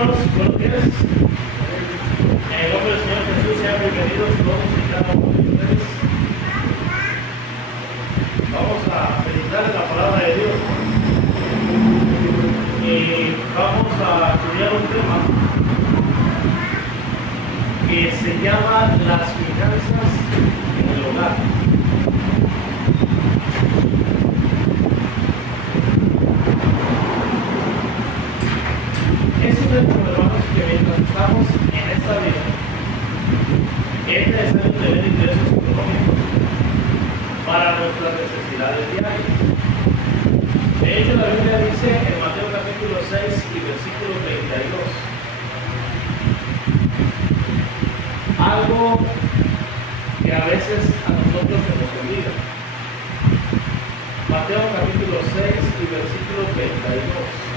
Hermanos, buenos días. En el nombre del Señor Jesús, sean bienvenidos todos y cada uno de ustedes. Vamos a meditar en la palabra de Dios y vamos a estudiar un tema que se llama las finanzas en el hogar. Es un hecho, hermanos, que mientras estamos en esta vida, es necesario tener ingresos económicos para nuestras necesidades diarias. De hecho, la Biblia dice en Mateo capítulo 6 y versículo 32, algo que a veces a nosotros se nos olvida. Mateo capítulo 6 y versículo 32.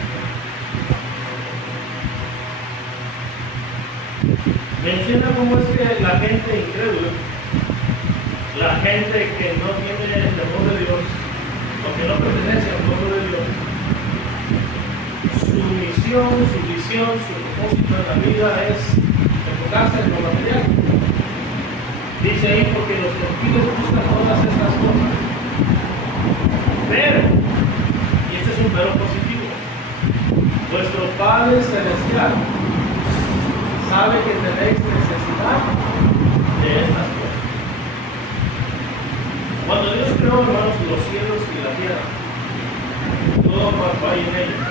Menciona cómo es que la gente incrédula, la gente que no tiene el temor de Dios, o que no pertenece al pueblo de Dios, su misión, su visión, su propósito en la vida es enfocarse en lo material. Dice ahí, porque los gentiles buscan todas estas cosas. Pero, y este es un pero positivo, vuestro Padre Celestial sabe que tenéis necesidad de estas cosas. Cuando Dios creó, hermanos, los cielos y la tierra, todo cuanto hay en ellos,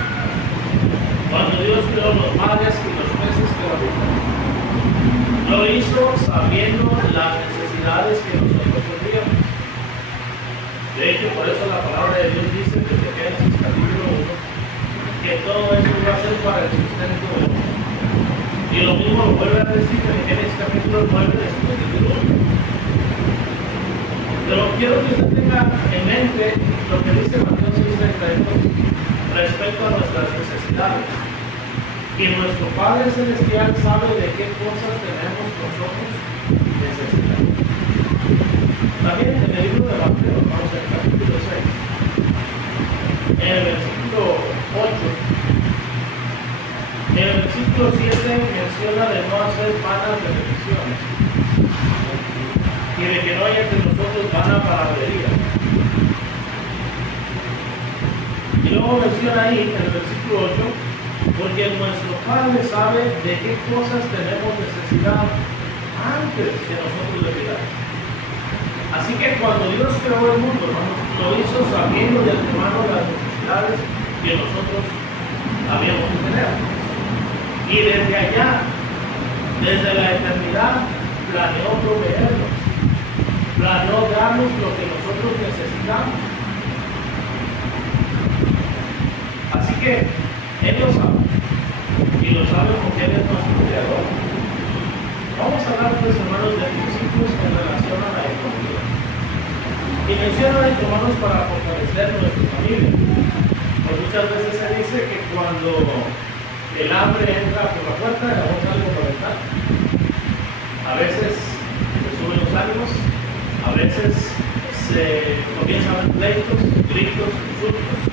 cuando Dios creó los mares y los peces que lo habitan, lo hizo sabiendo las necesidades que nosotros tendríamos. De hecho, por eso la palabra de Dios dice desde Génesis capítulo 1 que todo eso va a ser para el sustento del hombre. Y lo mismo lo vuelve a decir en Génesis capítulo 9, versículo 1. Pero quiero que usted tenga en mente lo que dice Mateo 6:32 respecto a nuestras necesidades. Y nuestro Padre Celestial sabe de qué cosas tenemos nosotros necesidad. También en el libro de Mateo, vamos al capítulo 6, en el versículo 8. En el versículo 7 menciona de no hacer vanas repeticiones y de que no haya entre nosotros vana palabrería. Y luego menciona ahí en el versículo 8, porque nuestro Padre sabe de qué cosas tenemos necesidad antes que nosotros le pidamos. Así que cuando Dios creó el mundo, hermanos, lo hizo sabiendo de antemano las necesidades que nosotros habíamos de tener. Y desde allá, desde la eternidad, planeó proveernos, planeó darnos lo que nosotros necesitamos. Así que Él lo sabe, y lo sabe porque Él es nuestro creador. Vamos a hablar, pues, hermanos, de principios en relación a la economía. Y menciona, hermanos, para fortalecer nuestra familia. Pues muchas veces se dice que cuando el hambre entra por la puerta, le damos algo por la ventana. A veces se suben los ánimos, a veces se comienzan a haber pleitos, gritos, insultos,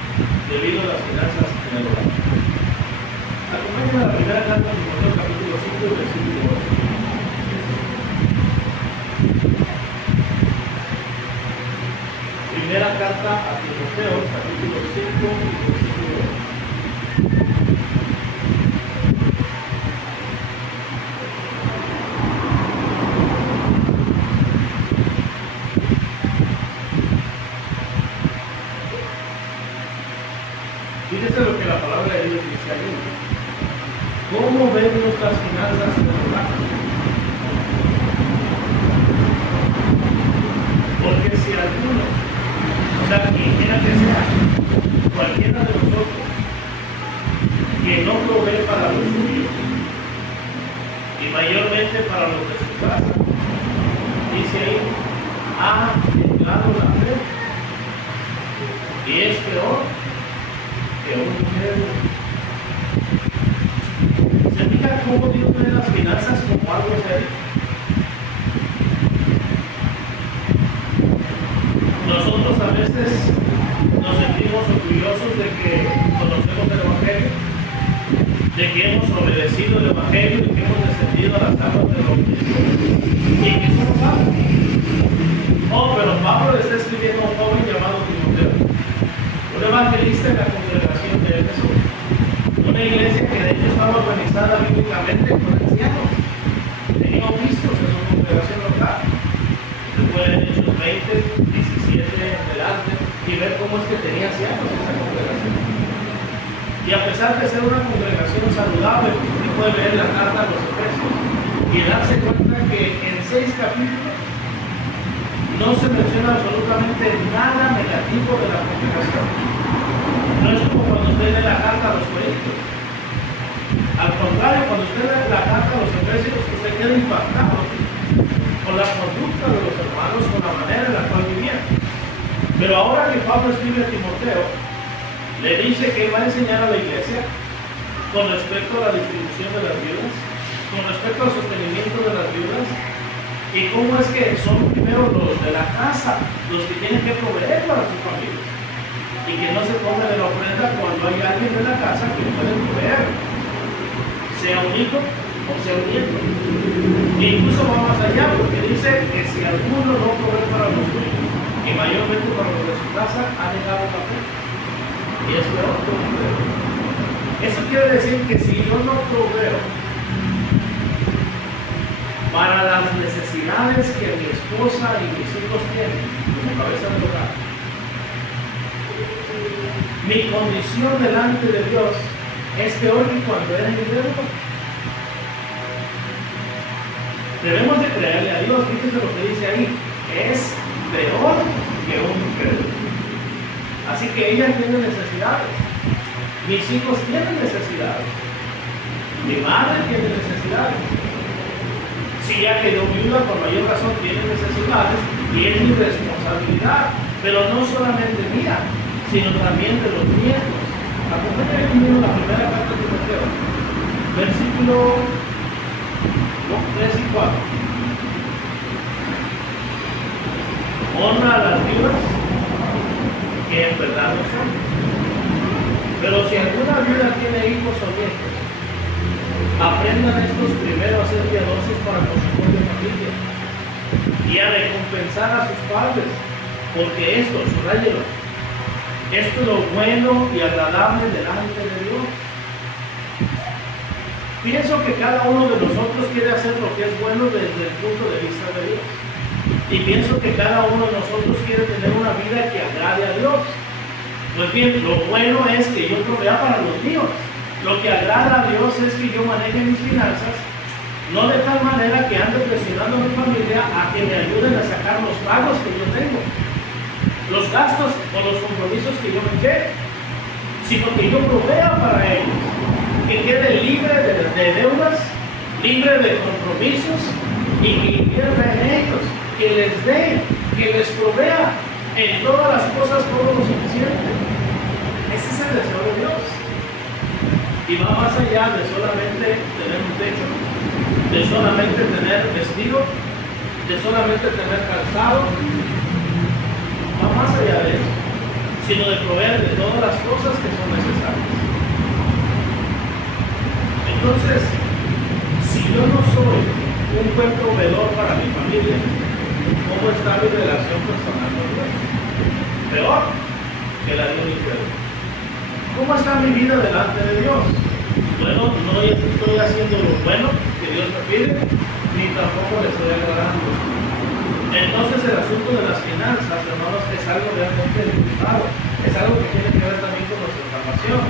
debido a las finanzas en el hogar. Acompáñame a la primera carta de Timoteo, capítulo 5, versículo 8. Primera carta a Timoteo, capítulo 5, versículo 8. Fíjese lo que la palabra de Dios dice ahí. ¿Cómo ven nuestras finanzas en el hogar? Porque si alguno, o sea, quien quiera que sea, cualquiera de nosotros, que no provee para los suyos, y mayormente para los de su casa, dice ahí, ha negado la fe, y es peor que un incrédulo. ¿Se fija cómo Dios ve las finanzas como algo serio? Nosotros a veces nos sentimos orgullosos de que conocemos el Evangelio, de que hemos obedecido el Evangelio y que hemos descendido a las aguas de los y que somos salvos. Oh, pero Pablo le está escribiendo a un joven llamado Timoteo, un evangelista en la congregación de Éfeso, una iglesia que de hecho estaba organizada bíblicamente con ancianos. Tenía obispos en su congregación local. Se puede en Hechos 20, 17 en adelante y ver cómo es que tenía ancianos esa congregación. Y a pesar de ser una congregación saludable, usted puede leer la carta a los Efesios y darse cuenta que en 6 capítulos no se menciona absolutamente nada negativo de la congregación. No es como cuando usted lee la carta a los Corintios. Al contrario, cuando usted lee la carta a los Efesios, usted queda impactado con la conducta de los hermanos, con la manera en la cual vivían. Pero ahora que Pablo escribe a Timoteo, le dice que él va a enseñar a la iglesia con respecto a la distribución de las viudas, con respecto al sostenimiento de las viudas, y cómo es que son primero los de la casa los que tienen que proveer para su familia, y que no se come de la ofrenda cuando hay alguien de la casa que puede proveer, sea un hijo o sea un nieto. E incluso va más allá, porque dice que si alguno no provee para los suyos, y mayormente para los de su casa, ha dejado la fe. Y es peor que un proveo. Eso quiere decir que si yo no proveo para las necesidades que mi esposa y mis hijos tienen como cabeza del hogar, mi condición delante de Dios es peor que cuando era individuo. Debemos de creerle a Dios. Fíjense lo que dice ahí, es peor que un incrédulo. Así que ella tiene necesidades, mis hijos tienen necesidades, mi madre tiene necesidades. Si ella quedó viuda, por mayor razón tiene necesidades y es mi responsabilidad, pero no solamente mía, sino también de los nietos. Acompáñame conmigo la primera carta de Timoteo, versículo 3 y 4. Honra a las viudas que en verdad no son. Pero si alguna viuda tiene hijos o nietos, aprendan estos primero a ser piadosos para con su propia familia y a recompensar a sus padres, porque esto, subrayelo, esto es lo bueno y agradable delante de Dios. Pienso que cada uno de nosotros quiere hacer lo que es bueno desde el punto de vista de Dios. Y pienso que cada uno de nosotros quiere tener una vida que agrade a Dios. Pues bien, lo bueno es que yo provea para los míos. Lo que agrada a Dios es que yo maneje mis finanzas, no de tal manera que ande presionando a mi familia a que me ayuden a sacar los pagos que yo tengo, los gastos o los compromisos que yo me eché, sino que yo provea para ellos, que quede libre de deudas, libre de compromisos y que invierta en ellos, que les dé, que les provea en todas las cosas todo lo suficiente. Ese es el deseo de Dios. Y va más allá de solamente tener un techo, de solamente tener vestido, de solamente tener calzado. Va más allá de eso, sino de proveer de todas las cosas que son necesarias. Entonces, si yo no soy un buen proveedor para mi familia, ¿cómo está mi relación personal con Dios? Peor que la de un incrédulo. ¿Cómo está mi vida delante de Dios? Bueno, no estoy haciendo lo bueno que Dios me pide, ni tampoco le estoy agradando. Entonces el asunto de las finanzas, hermanos, es algo realmente delicado, es algo que tiene que ver también con nuestra salvación.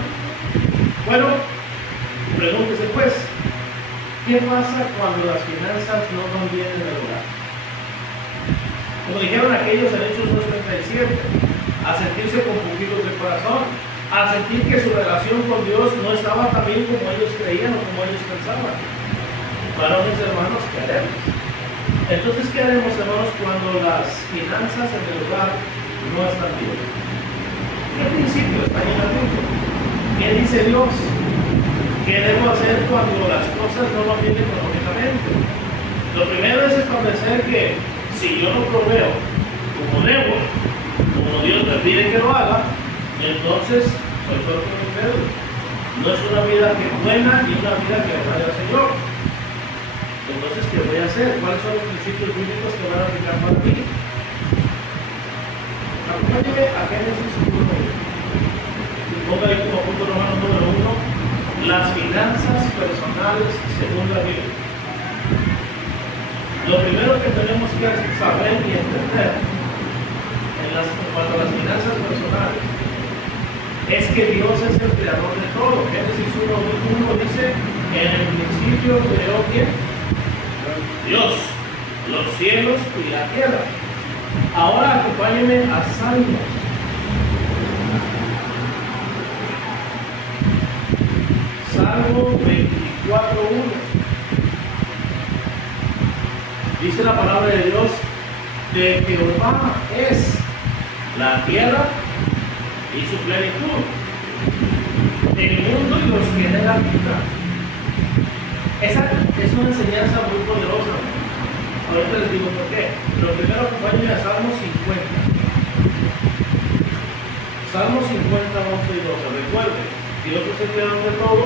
Bueno, pregúntese pues, ¿qué pasa cuando las finanzas no van bien en el hogar? Como dijeron aquellos en Hechos 2:37, a sentirse compungidos de corazón, a sentir que su relación con Dios no estaba tan bien como ellos creían o como ellos pensaban. Varones, hermanos, ¿qué haremos? Entonces, ¿qué haremos, hermanos, cuando las finanzas en el hogar no están bien? ¿Qué principio está en la Biblia? ¿Qué dice Dios? ¿Qué debo hacer cuando las cosas no van bien económicamente? Lo primero es establecer que si yo no proveo como debo, como Dios me pide que lo haga, entonces soy peor que un incrédulo. No es una vida que es buena ni una vida que agrade al Señor. Entonces, ¿qué voy a hacer? ¿Cuáles son los principios bíblicos que van a aplicar para mí? Acompáñeme a Génesis 1. Ponga ahí como punto romano número 1, las finanzas personales según la Biblia. Lo primero que tenemos que saber y entender en cuanto a las finanzas personales es que Dios es el creador de todo. Génesis 1:1 dice, en el principio creó ¿quién? Dios, los cielos y la tierra. Ahora acompáñenme a Salmos. Salmo 24:1. Dice la palabra de Dios, de Jehová es la tierra y su plenitud, el mundo y los que en él habitan. Esa es una enseñanza muy poderosa. Ahorita les digo por qué. Pero primero acompáñenme a Salmo 50. Salmo 50, 11 y 12. Recuerden, Dios es el creador de todo,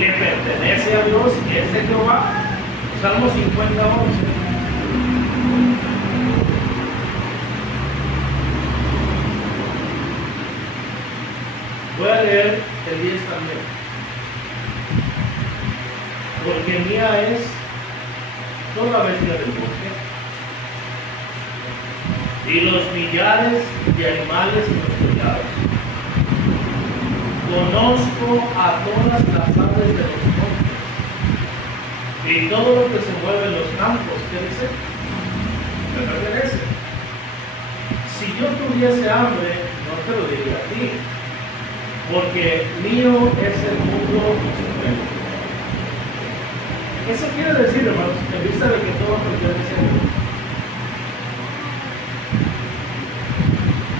le pertenece a Dios, es de Jehová. Salmo 50, 11. Voy a leer el 10 también. Porque mía es toda bestia del bosque y los millares de animales en los collados. Conozco a todas las aves de los montes y todo lo que se mueve en los campos. ¿Qué dice? Me pertenece. Si yo tuviese hambre, no te lo diría a ti, porque mío es el mundo supremo. Eso quiere decir, hermanos, en vista de que todo pertenece a Dios,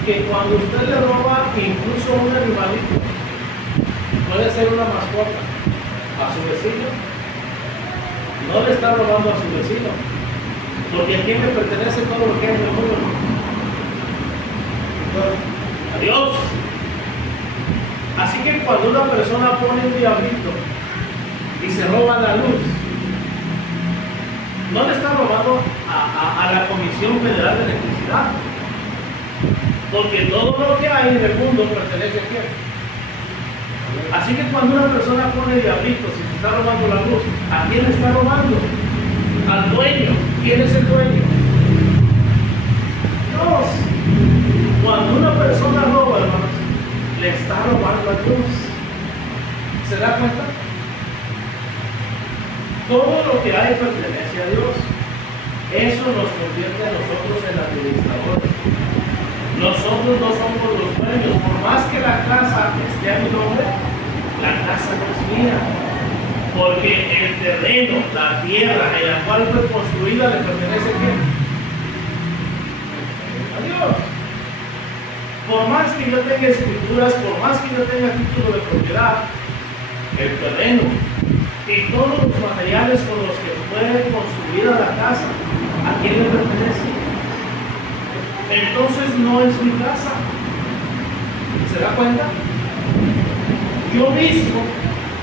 que cuando usted le roba incluso un animalito, puede ser una mascota, a su vecino, no le está robando a su vecino, porque a quién le pertenece todo lo que es del mundo. A Dios. Así que cuando una persona pone un diablito y se roba la luz, no le está robando a la Comisión Federal de Electricidad, porque todo lo que hay en el mundo pertenece a quién. Así que cuando una persona pone diablitos y se está robando la luz, ¿a quién le está robando? Al dueño. ¿Quién es el dueño? Dios. Cuando una persona roba, hermanos, le está robando a Dios. ¿Se da cuenta? Todo lo que hay pertenece a Dios. Eso nos convierte a nosotros en administradores. Nosotros no somos los dueños. Por más que la casa esté a mi nombre, la casa no es mía. Porque el terreno, la tierra en la cual fue construida, le pertenece a quién? A Dios. Por más que yo tenga escrituras, por más que yo tenga título de propiedad, el terreno y todos los materiales con los que fue construida la casa, ¿a quién le pertenece? Entonces no es mi casa. ¿Se da cuenta? Yo mismo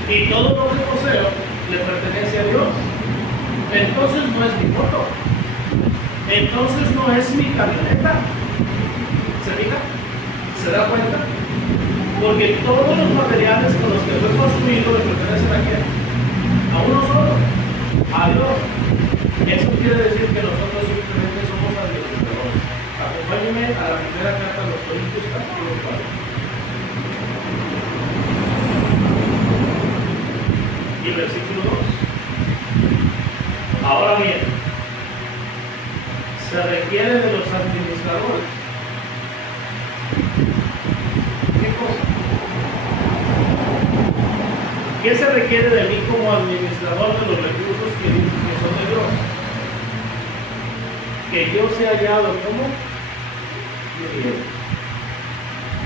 y todo lo que poseo le pertenece a Dios. Entonces no es mi moto. Entonces no es mi camioneta. ¿Se fija? ¿Se da cuenta? Porque todos los materiales con los que fue construido le pertenecen a quién? A uno solo, a Dios. Eso quiere decir que nosotros simplemente somos administradores. Acompáñenme a la primera carta a los Corintios, capítulo 4. Y versículo 2. Ahora bien, se requiere de los administradores. ¿Qué cosa? ¿Qué se requiere de mí como administrador de los recursos que son de Dios? Que yo sea hallado como fiel.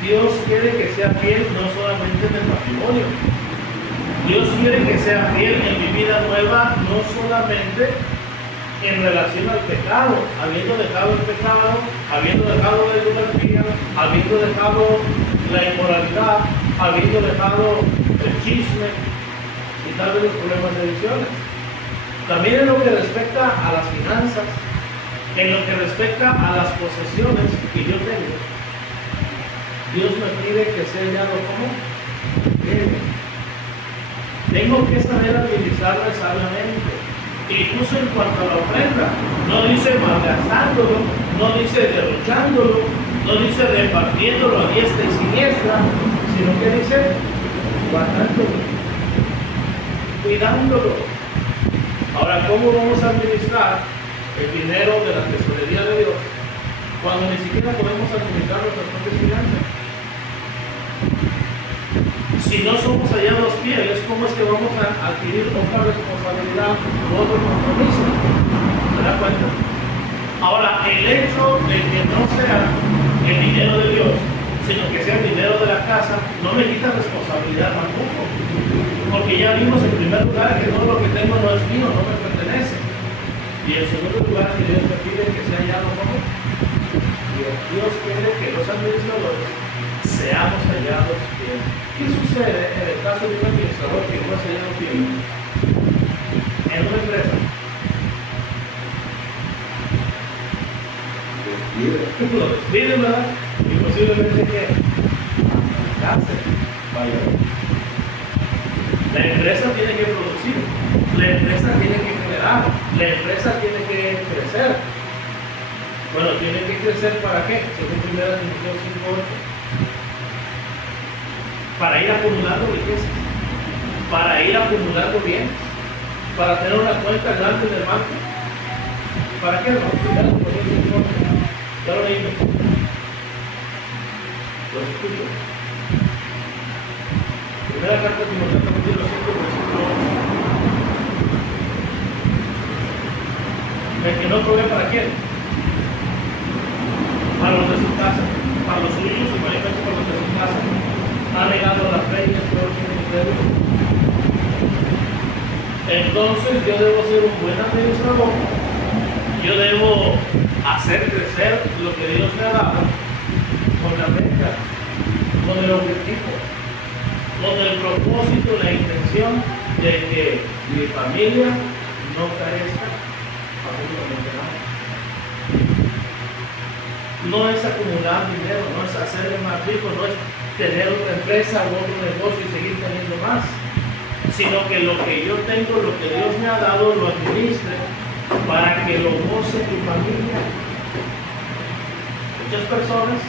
Dios quiere que sea fiel no solamente en el matrimonio. Dios quiere que sea fiel en mi vida nueva, no solamente en relación al pecado, habiendo dejado el pecado, habiendo dejado la idolatría, habiendo dejado la inmoralidad, habiendo dejado el chisme y tal vez los problemas de adicciones. También en lo que respecta a las finanzas, en lo que respecta a las posesiones que yo tengo, Dios me pide que sea hallado como bien. Tengo que saber administrarla sabiamente. Incluso en cuanto a la ofrenda, no dice malgastándolo, no dice derrochándolo, no dice repartiéndolo a diestra y siniestra, sino que dice guardándolo, cuidándolo. Ahora, ¿cómo vamos a administrar el dinero de la tesorería de Dios cuando ni siquiera podemos administrar nuestras propias finanzas? Si no somos hallados fieles, ¿cómo es que vamos a adquirir otra responsabilidad u otro compromiso? ¿Se da cuenta? Ahora, el hecho de que no sea el dinero de Dios, sino que sea el dinero de la casa, no me quita responsabilidad tampoco. Porque ya vimos en primer lugar que todo lo que tengo no es mío, no me pertenece. Y en segundo lugar, que Dios me pide que sea hallado como Dios quiere que los administradores seamos hallados bien. ¿Qué sucede en el caso de un administrador que no es hallado bien en una empresa? Lo despiden, ¿verdad? Y posiblemente que cáncer. Vaya. La empresa tiene que producir, la empresa tiene que generar, la empresa tiene que crecer. Bueno, tiene que crecer ¿para qué? Según 1 Timoteo 5:8. Para ir acumulando riquezas, para ir acumulando bienes, para tener una cuenta grande en el banco. ¿Para qué? Vamos a mirar por eso. Ya lo leímos. Lo escucho. Primera carta de Timoteo capítulo 5, versículo 1. El que no provee ¿para quién? Para los de su casa, para los suyos y mayormente para los de su casa. Ha negado la fe y es peor que el incrédulo. Entonces yo debo ser un buen administrador. Yo debo hacer crecer lo que Dios me ha dado con la meta, con el objetivo, con el propósito, la intención de que mi familia no carezca absolutamente nada. No es acumular dinero, no es hacerme más rico, no es tener otra empresa o otro negocio y seguir teniendo más, sino que lo que yo tengo, lo que Dios me ha dado, lo administre para que lo goce mi familia. Muchas personas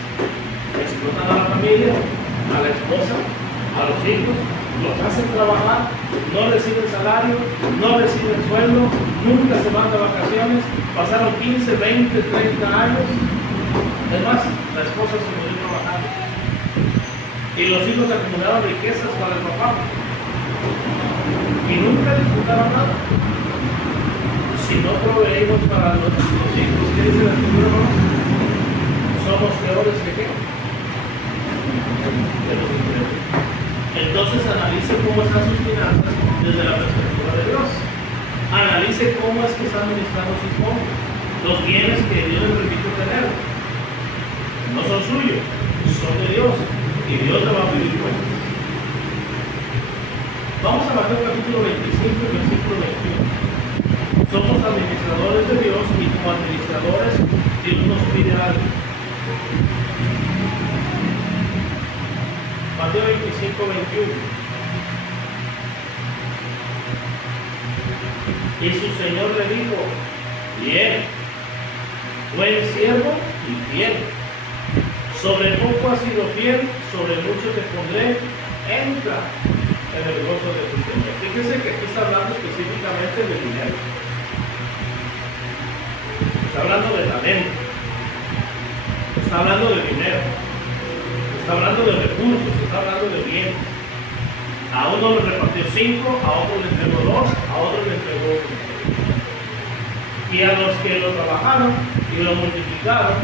explotan a la familia, a la esposa, a los hijos, los hacen trabajar, no reciben salario, no reciben sueldo, nunca se van de vacaciones, pasaron 15, 20, 30 años. Es más, la esposa se murió trabajando y los hijos acumularon riquezas para el papá y nunca disfrutaron nada. Si no proveímos para nuestros hijos, ¿qué dice la escritura? Somos peores que qué? Que los incrédulos. Entonces analice cómo están sus finanzas desde la perspectiva de Dios. Analice cómo es que están administrando sus fondos, los bienes que Dios les permite tener. No son suyos, son de Dios y Dios le va a pedir cuentas. Vamos a Mateo capítulo 25, versículo 21. Somos administradores de Dios y como administradores Dios nos pide algo. Mateo 25, 21. Y su Señor le dijo: bien, buen siervo y fiel. Sobre poco has sido fiel, sobre mucho te pondré, entra en el gozo de tu Señor. Fíjese que aquí está hablando específicamente de dinero. Está hablando de talento. Está hablando de dinero. Está hablando de recursos, está hablando de bienes. A uno le repartió 5, a otro le entregó 2, a otro le entregó 1. Y a los que lo trabajaron y lo multiplicaron,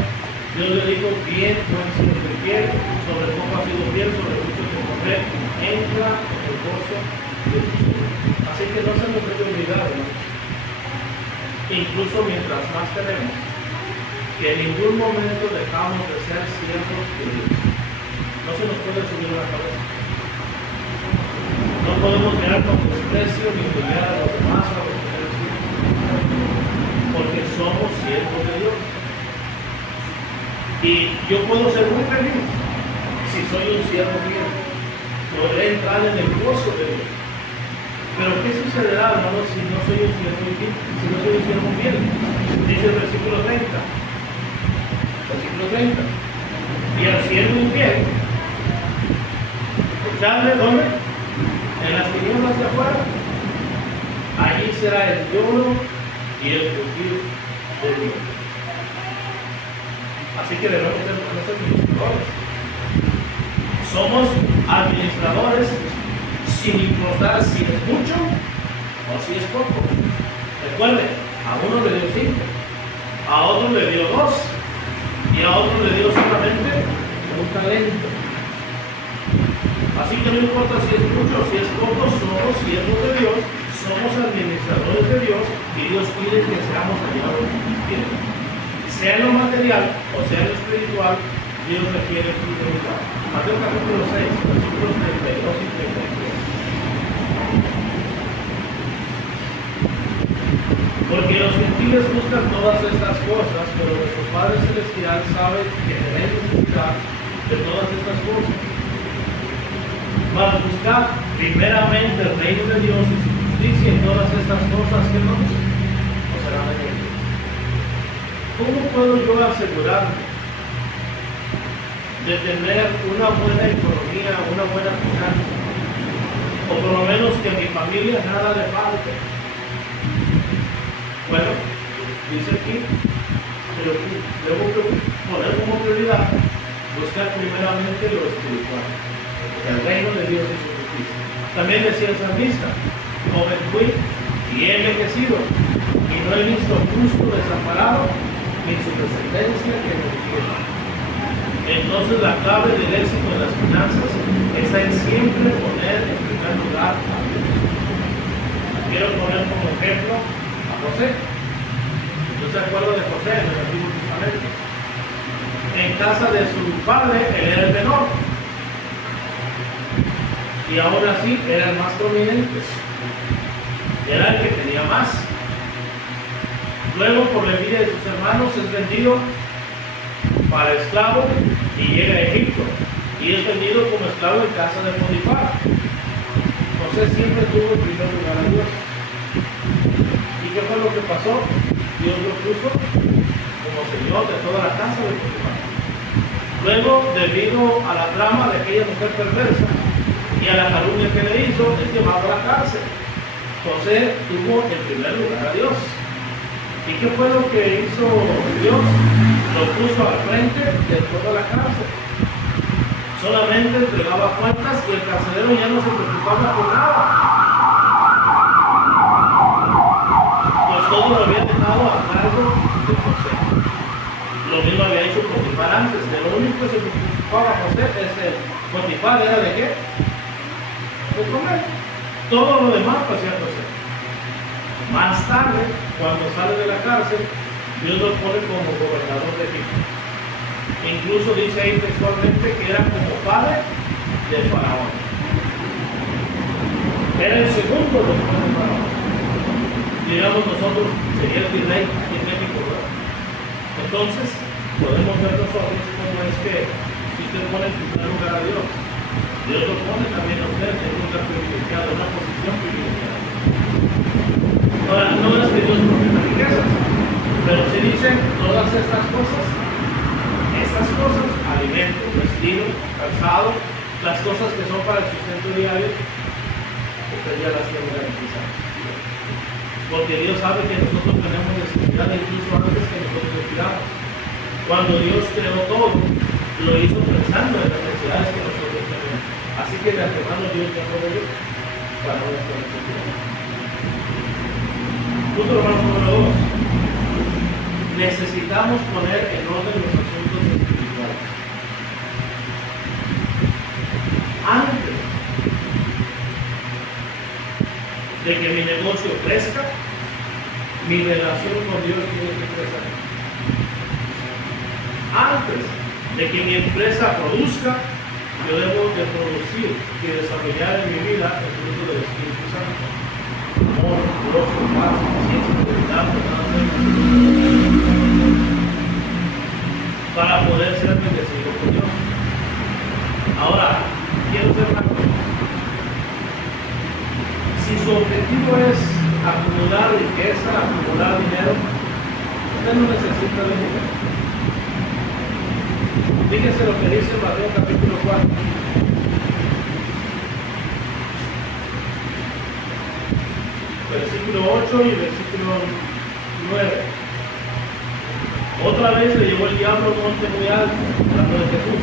Dios le dijo: bien, buen siervo y fiel, sobre poco has sido fiel, sobre mucho te pondré, entra en el gozo de tu Señor. Así que no se nos debe olvidar, ¿no? Incluso mientras más tenemos, que en ningún momento dejamos de ser siervos de Dios. No se nos puede subir a la cabeza. No podemos mirar con desprecio ni humillar a los demás o a los que nos sirven, porque somos siervos de Dios. Y yo puedo ser muy feliz si soy un siervo fiel. Podré entrar en el gozo de Dios. Pero ¿qué sucederá, hermanos, si no soy un siervo fiel? Si no soy un siervo fiel. Dice el versículo 30. Versículo 30. Y al siervo infiel, echarle ¿dónde? En las tinieblas de afuera. Allí será el lloro y el crujir de Dios. Así que debemos ser buenos administradores. Somos administradores sin importar si es mucho o si es poco. Recuerde, a uno le dio 5, a otro le dio 2 y a otro le dio solamente un talento. Así que no importa si es mucho o si es poco, somos siervos de Dios, somos administradores de Dios y Dios quiere que seamos hallados fieles. Sea en lo material o sea en lo espiritual, Dios requiere fidelidad. Mateo capítulo 6, versículos 32 y 33. Porque los gentiles buscan todas estas cosas, pero nuestro Padre Celestial sabe que tenéis necesidad de todas estas cosas. Mas buscar primeramente el reino de Dios y su justicia y todas estas cosas que no serán añadidas. ¿Cómo puedo yo asegurarme de tener una buena economía, una buena finanza? O por lo menos que a mi familia nada le falte. Bueno, dice aquí, pero debo poner como prioridad buscar primeramente lo espiritual, el reino de Dios y su justicia. También decía el salmista, joven fui y he envejecido, y no he visto justo desamparado, ni su descendencia que me quiera. Entonces la clave del éxito en las finanzas está en siempre poner en primer lugar a Dios. Quiero poner como ejemplo a José. ¿No se acuerda de José en el Antiguo Testamento? En casa de su padre, él era el menor. Y aún así era el más prominente. Era el que tenía más. Luego, por la envidia de sus hermanos, es vendido para esclavo y llega a Egipto. Y es vendido como esclavo en casa de Potifar. José siempre tuvo en primer lugar a Dios. ¿Y qué fue lo que pasó? Dios lo puso como señor de toda la casa de Potifar. Luego, debido a la trama de aquella mujer perversa y a la calumnia que le hizo, es llevado a la cárcel. José tuvo en primer lugar a Dios. ¿Y qué fue lo que hizo Dios? Lo puso al frente de toda la cárcel. Solamente entregaba cuentas y el carcelero ya no se preocupaba por nada. Pues todo lo había dejado a cargo de José. Lo mismo había hecho Potifar antes. De lo único que se preocupaba José es el Potifar era de qué? De comer. Todo lo demás lo hacía José. Más tarde, cuando sale de la cárcel, Dios lo pone como gobernador de Egipto. Incluso dice ahí textualmente que era como padre de Faraón. Era el segundo después de Faraón. Digamos nosotros, sería el virrey aquí en México, ¿verdad? Entonces, podemos ver nosotros cómo es que si usted pone en primer lugar a Dios, Dios lo pone también a usted en un lugar privilegiado, en una posición privilegiada. Ahora, no es que Dios prometa riquezas, pero si dicen todas estas cosas, alimento, vestido, calzado, las cosas que son para el sustento diario, usted ya las tiene garantizadas. Porque Dios sabe que nosotros tenemos necesidad incluso antes que nosotros respiramos. Cuando Dios creó todo, lo hizo pensando en las necesidades que nosotros tenemos. Así que de antemano Dios ya proveyó para nuestra necesidad. Punto número 2. Necesitamos poner en orden los asuntos espirituales. Antes de que mi negocio crezca, mi relación con Dios tiene que crecer. Antes de que mi empresa produzca, yo debo de producir y desarrollar en mi vida el fruto del Espíritu Santo. Amor, gozo, paz, paciencia, bondad, para poder ser bendecido por Dios. Ahora, quiero ser una cosa. Si su objetivo es acumular riqueza, acumular dinero, usted no necesita de dinero. Fíjese lo que dice Mateo capítulo 4. Versículo 8 y versículo 9. Otra vez le llevó el diablo a un monte muy alto, hablando de Jesús,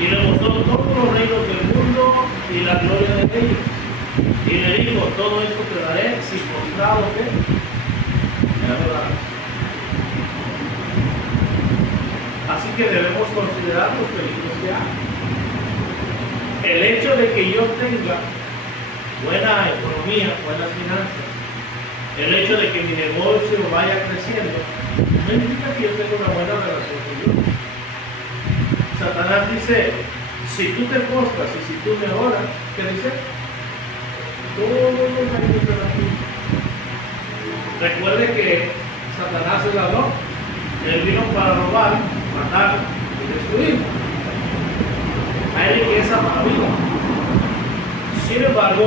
y le mostró todos los reinos del mundo y la gloria de ellos. Y le dijo, todo esto te daré si postrado te me adorarás. Así que debemos considerar los peligros que hay. El hecho de que yo tenga buena economía, buenas finanzas, el hecho de que mi negocio vaya creciendo, no significa que yo tenga una buena relación con Dios. Satanás dice, si tú te postras y si tú me oras, ¿qué dice? Todos los reinos de la tierra. Recuerde que Satanás es ladrón. Él vino para robar, matar y destruir. Hay riqueza para la vida. Sin embargo,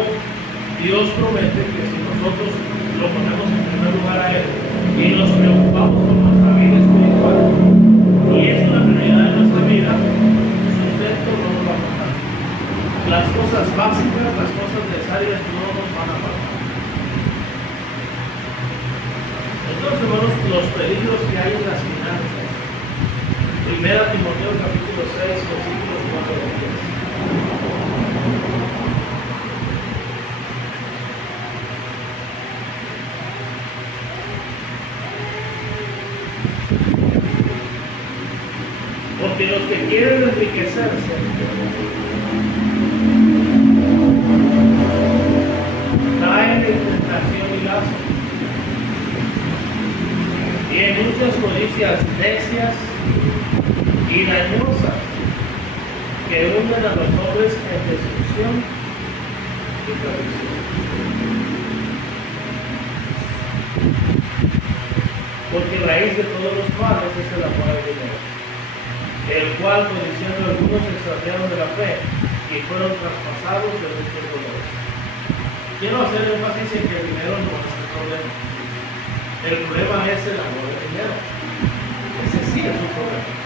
Dios promete que si nosotros lo ponemos en primer lugar a Él y nos preocupamos por nuestra vida espiritual, y es una prioridad de nuestra vida, su sustento no nos va a faltar. Las cosas básicas, las cosas necesarias no nos van a faltar. Entonces, hermanos, los peligros que hay en las finanzas. Primera Timoteo capítulo 6, versículos 4 y 10. Porque los que quieren enriquecerse caen en tentación y gasto, y en muchas codicias necias y dañosas que hunden a los hombres en destrucción y perdición. Porque raíz de todos los males es el amor al dinero, el cual, codiciando algunos, se extraviaron de la fe y fueron traspasados de muchos dolores. Quiero hacer énfasis en que el dinero no es el problema. El problema es el amor al dinero. Ese sí es un problema.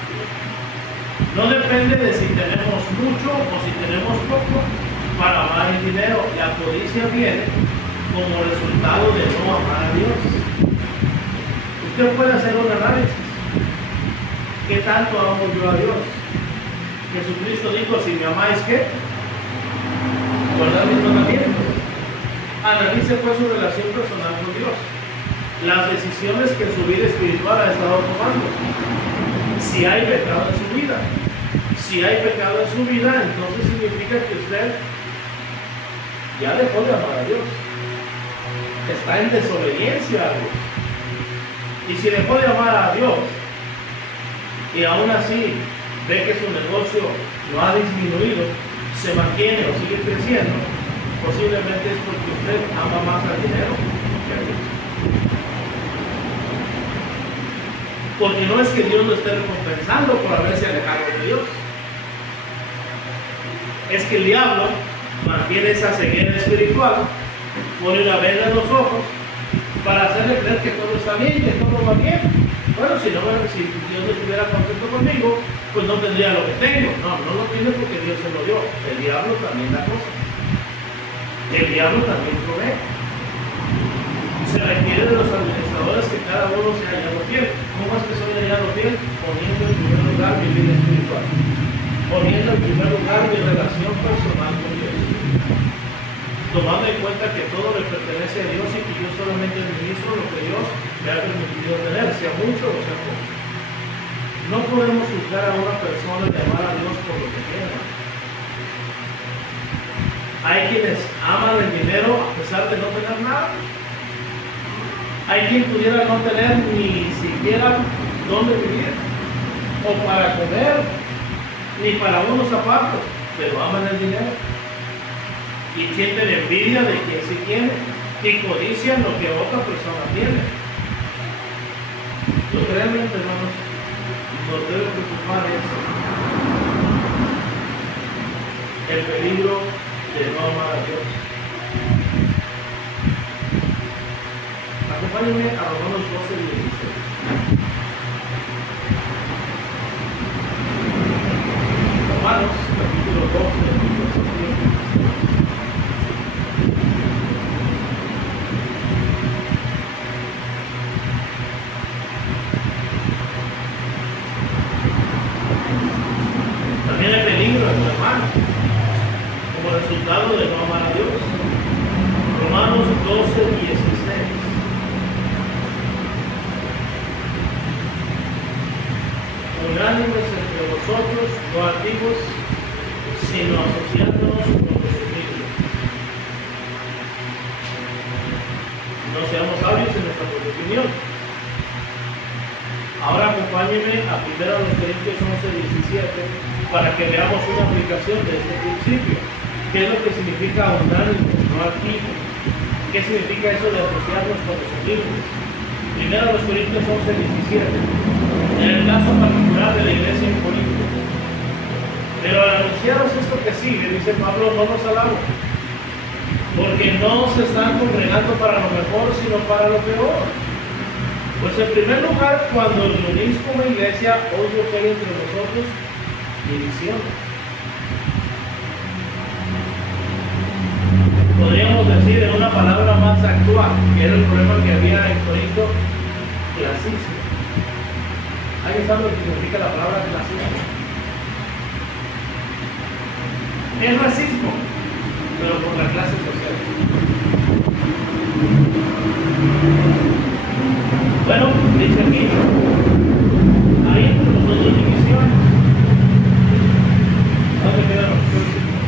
No depende de si tenemos mucho o si tenemos poco para amar el dinero. La codicia viene como resultado de no amar a Dios. Usted puede hacer un análisis. ¿Qué tanto amo yo a Dios? Jesucristo dijo, si me amáis, ¿qué? Guardad mis mandamientos. Analice pues su relación personal con Dios. Las decisiones que en su vida espiritual ha estado tomando. Si hay pecado en su vida. Si hay pecado en su vida, entonces significa que usted ya dejó de amar a Dios. Está en desobediencia a Dios. Y si dejó de amar a Dios, y aún así ve que su negocio no ha disminuido, se mantiene o sigue creciendo, posiblemente es porque usted ama más al dinero que a Dios. Porque no es que Dios lo esté recompensando por haberse alejado de Dios. Es que el diablo mantiene esa ceguera espiritual, pone una venda en los ojos para hacerle creer que todo está bien, que todo va bien. Bueno, si Dios no estuviera contento conmigo, pues no tendría lo que tengo. No lo tiene porque Dios se lo dio. El diablo también da cosas. El diablo también provee. Se requiere de los administradores que cada uno sea hallado fiel. ¿Cómo es que soy hallado fiel? Poniendo en primer lugar mi vida espiritual. Poniendo en primer lugar mi relación personal con Dios. Tomando en cuenta que todo le pertenece a Dios y que yo solamente administro lo que Dios me ha permitido tener, sea mucho o sea poco. No podemos juzgar a una persona y amar a Dios por lo que tiene. Hay quienes aman el dinero a pesar de no tener nada. Hay quien pudiera no tener ni siquiera dónde vivir, o para comer, ni para unos zapatos. pero aman el dinero y sienten envidia de quien sí tiene y codician lo que otra persona tiene. Lo que realmente nos debe preocupar es el peligro de no amar a Dios. Acompáñenme a Romanos 12:16. Romanos capítulo 12, versículo 16. También hay peligro en tu hermano como resultado de no amar a Dios. Romanos 12:16. Unánimes entre vosotros, no antiguos, sino asociándonos con los humildes. No seamos sabios en nuestra propia opinión. Ahora acompáñenme a 1 Corintios 11:17 para que veamos una aplicación de este principio. ¿Qué es lo que significa unánimos, no antiguos? ¿Qué significa eso de asociarnos con los humildes? 1 Corintios 11:17. En el caso particular de la iglesia en Corinto. Pero al anunciaros esto que sigue, dice Pablo, no nos alabo, porque no se están congregando para lo mejor, sino para lo peor. Pues en primer lugar, cuando os reunís como iglesia, oigo que hay entre vosotros división. Podríamos decir en una palabra más actual, que era el problema que había en Corinto, clasismo. ¿Alguien sabe lo que significa la palabra clasismo? Es racismo, pero por la clase social. Bueno, dice aquí, hay entre nosotros división. ¿Dónde quedan los versículos?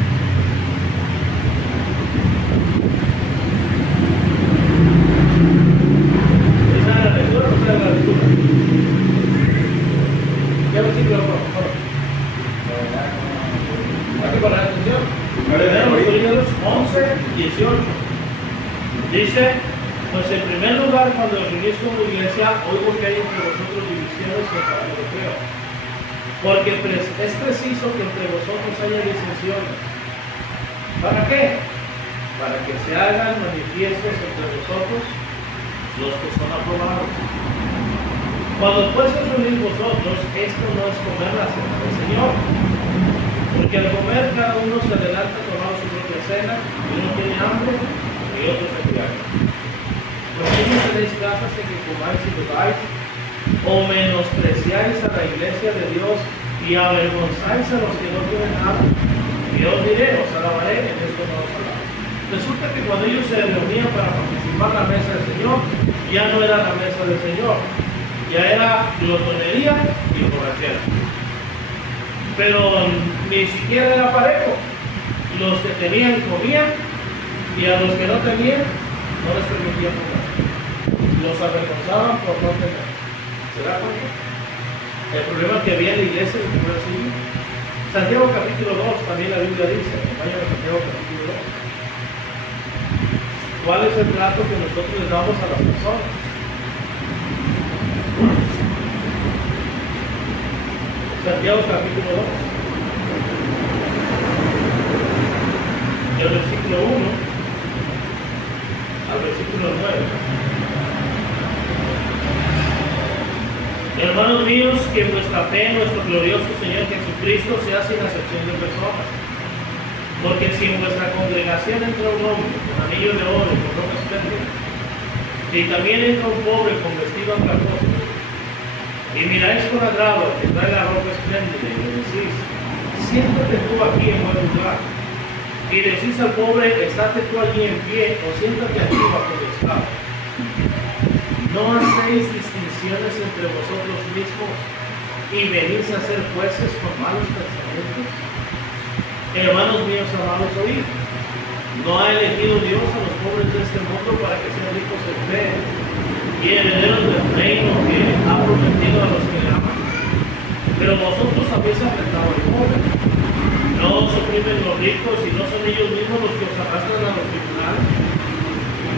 ¿Esa es la lectura o no es la lectura? ¿Qué versículo, por favor? Aquí para la atención. Corintios 11:18. Dice, pues en primer lugar, cuando os reunís como iglesia, oigo que hay entre vosotros divisiones en el europeo. Porque es preciso que entre vosotros haya disensiones. ¿Para qué? Para que se hagan manifiestos entre vosotros los que son aprobados. Cuando pues os reunís vosotros, esto no es comer la cena del Señor. Porque al comer cada uno se adelanta a tomar su propia cena, y uno tiene hambre y otro se embriaga. Porque no tenéis casas en que comáis y bebáis, o menospreciáis a la iglesia de Dios y avergonzáis a los que no tienen nada. Y os diré, os alabaré, en esto no os alabo. Resulta que cuando ellos se reunían para participar en la mesa del Señor, ya no era la mesa del Señor, ya era glotonería y borrachera. Pero ni siquiera era parejo. Los que tenían comían y a los que no tenían no les permitían comer. Los avergonzaban por no tener. ¿Se da cuenta? El problema que había en la iglesia del primer siglo. Santiago capítulo 2, también la Biblia dice, acompáñame a Santiago capítulo 2. ¿Cuál es el trato que nosotros les damos a las personas? Santiago capítulo 2, del versículo 1 al versículo 9. Hermanos míos, que vuestra fe en nuestro glorioso Señor Jesucristo sea sin acepción de personas. Porque si en vuestra congregación entra un hombre con anillo de oro y con ropa espléndida, y también entra un pobre con vestido andrajoso, y miráis con agrado al que trae la ropa espléndida y le decís, siéntate tú aquí en buen lugar. Y decís al pobre, estate tú allí en pie, o siéntate aquí bajo el estado. No hacéis distinciones entre vosotros mismos y venís a ser jueces con malos pensamientos. Hermanos míos amados, oíd. No ha elegido Dios a los pobres de este mundo para que sean ricos en fe y herederos del reino que ha prometido a los que le aman. Pero vosotros habéis afrentado al pobre. No No os oprimen los ricos y no son ellos mismos los que os arrastran a los tribunales.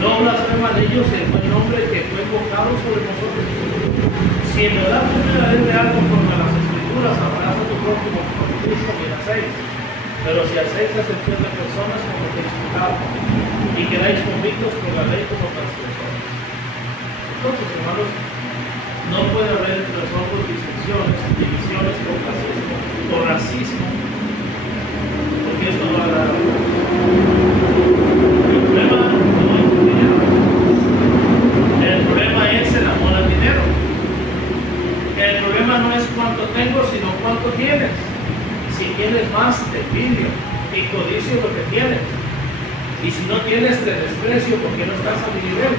No blasfeman ellos el buen nombre que fue invocado sobre nosotros. Si en verdad tú te la de algo conforme a las escrituras, amarás a tu prójimo como a ti mismo, bien hacéis. Pero si hacéis acepción de personas, cometéis pecado y quedáis convictos por la ley como transgresores. Entonces, hermanos, no puede haber entre nosotros disensiones, divisiones por clasismo o racismo, porque esto no agrada a Dios. El problema no es el dinero. El problema es el amor al dinero. El problema no es cuánto tengo, sino cuánto tienes. Si tienes más, te envidio y codicio lo que tienes. Y si no tienes, te desprecio porque no estás a mi nivel.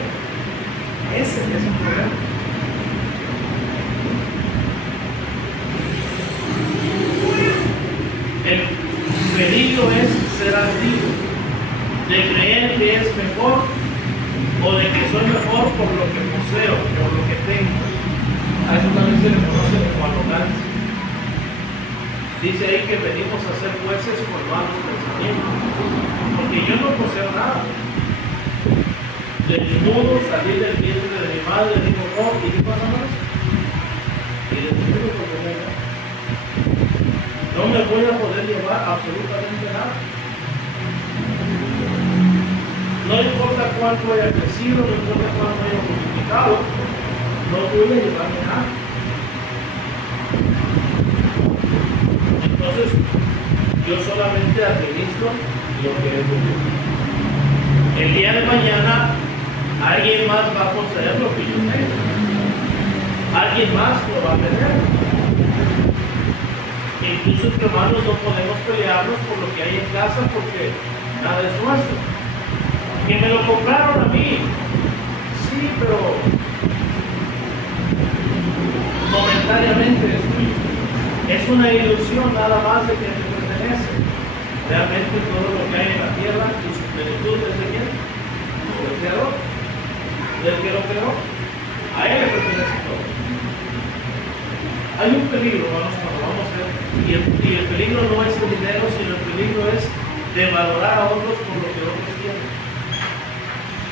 Ese es el problema. El peligro es ser antiguo, de creer que es mejor o de que soy mejor por lo que poseo, por lo que tengo. A eso también se le conoce como arrogancia. Dice ahí que venimos a ser jueces con malos pensamientos, porque yo no poseo nada. Desnudo salí del vientre de mi madre, digo no, y qué pasa más. Y desnudo como venga. No me voy a poder llevar absolutamente nada. No importa cuánto haya crecido, no importa cuánto haya multiplicado, no voy a llevarme nada. Entonces, yo solamente administro lo que es mío. El día de mañana, alguien más va a poseer lo que yo tengo. Alguien más lo va a tener. Incluso entre hermanos no podemos pelearnos por lo que hay en casa porque nada es nuestro. Que me lo compraron a mí. Sí, pero momentáneamente es mío. Es una ilusión nada más de que me pertenece. Realmente todo lo que hay en la tierra y su plenitud es de quién? Del Creador. Del que lo creó. A él le pertenece todo. Hay un peligro, vamos, cuando vamos a ver, y el peligro no es el dinero, sino el peligro es de valorar a otros por lo que otros tienen.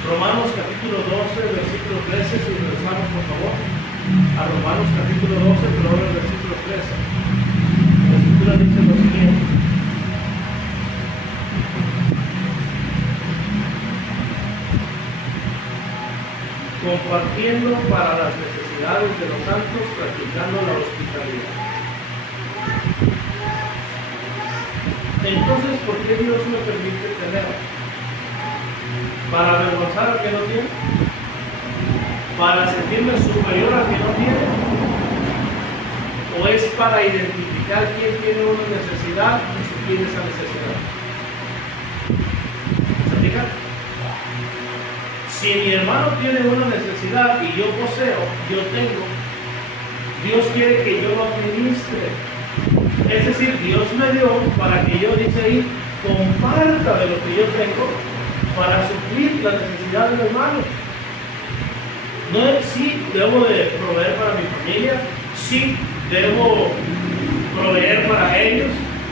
Romanos capítulo 12, versículo 13, si regresamos por favor, a Romanos capítulo 12, pero ahora el versículo 13. La escritura dice lo siguiente. Compartiendo para las necesidades de los santos, practicando la hospitalidad. Entonces, ¿por qué Dios me permite tener? ¿Para avergonzar al que no tiene? ¿Para sentirme superior al que no tiene? ¿O es para identificar quién tiene una necesidad y suplir esa necesidad? ¿Se explica? Si mi hermano tiene una necesidad y yo poseo, yo tengo, Dios quiere que yo lo administre. Es decir, Dios me dio para que yo, dice ahí, comparta de lo que yo tengo para suplir la necesidad del hermano. No es sí debo de proveer para mi familia, sí debo proveer para ellos,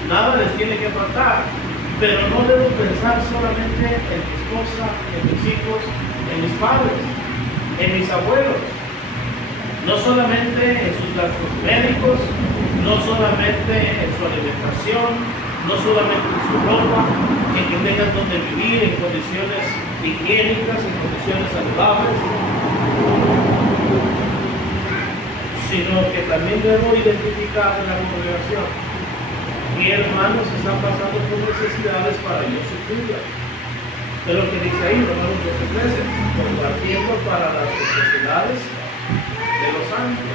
nada les tiene que faltar, pero no debo pensar solamente en mi esposa, en mis hijos, en mis padres, en mis abuelos, no solamente en sus gastos médicos, no solamente en su alimentación, no solamente en su ropa, en que tengan donde vivir en condiciones higiénicas, en condiciones saludables, sino que también debo identificar en la congregación qué hermanos están pasando por necesidades para yo suplirlas. Es lo que dice ahí, Romanos 12:13, compartiendo para las necesidades de los santos.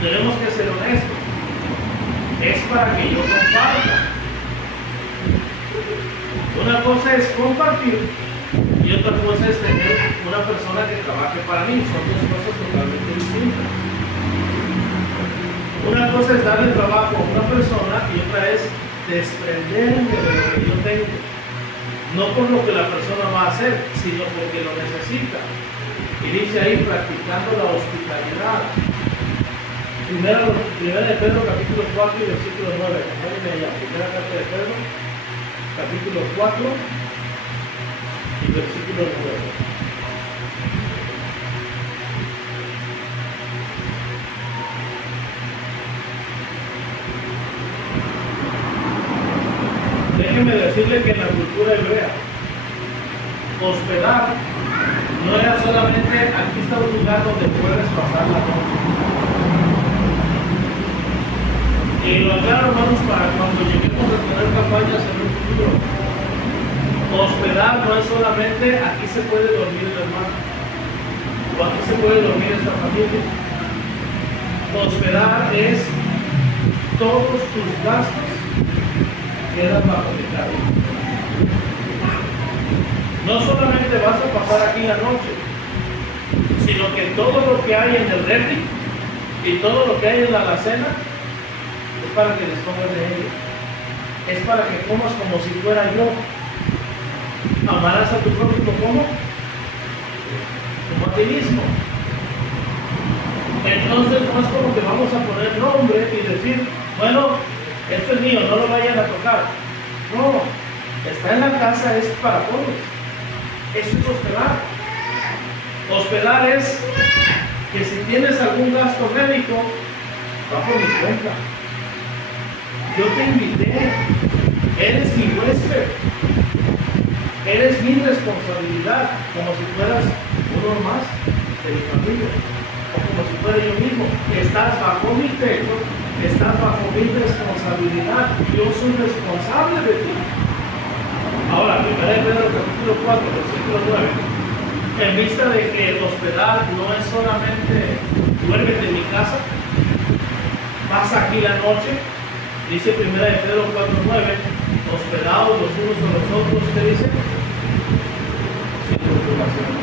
Tenemos que ser honestos. Es para que yo comparta. Una cosa es compartir y otra cosa es tener una persona que trabaje para mí. Son dos cosas totalmente distintas. Una cosa es darle trabajo a una persona y otra es desprenderme de lo que yo tengo. No por lo que la persona va a hacer, sino porque lo necesita. Y dice ahí, practicando la hospitalidad. Primera de Pedro, capítulo 4 y versículo 9. Acompáñenme allá. Primera carta de Pedro, capítulo 4 y versículo 9. Déjeme decirle que en la cultura hebrea, hospedar no era solamente aquí está un lugar donde puedes pasar la noche. Y lo aclaro, hermanos, para cuando lleguemos a tener campañas en un futuro. Hospedar no es solamente aquí se puede dormir el hermano, o aquí se puede dormir esta familia. Hospedar es todos tus gastos quedan bajo mi cargo. No solamente vas a pasar aquí la noche, sino que todo lo que hay en el refri y todo lo que hay en la alacena es para que dispongas de ello. Es para que comas como si fuera yo. Amarás a tu prójimo como a ti mismo. Entonces no es como que vamos a poner nombre y decir, bueno, esto es mío, no lo vayan a tocar. No, está en la casa, es para todos. Eso es hospedar. Hospedar es que si tienes algún gasto médico, va por mi cuenta. Yo te invité, eres mi huésped, eres mi responsabilidad, como si fueras uno más de mi familia, o como si fuera yo mismo. Estás bajo mi techo, estás bajo mi responsabilidad, yo soy responsable de ti. Ahora, 1 Pedro capítulo 4, versículo 9, en vista de que el hospedar no es solamente duérmete en mi casa, pasa aquí la noche, dice 1 Pedro 4, 9, hospedados los unos a los otros, ¿qué dice? Sin preocupaciones.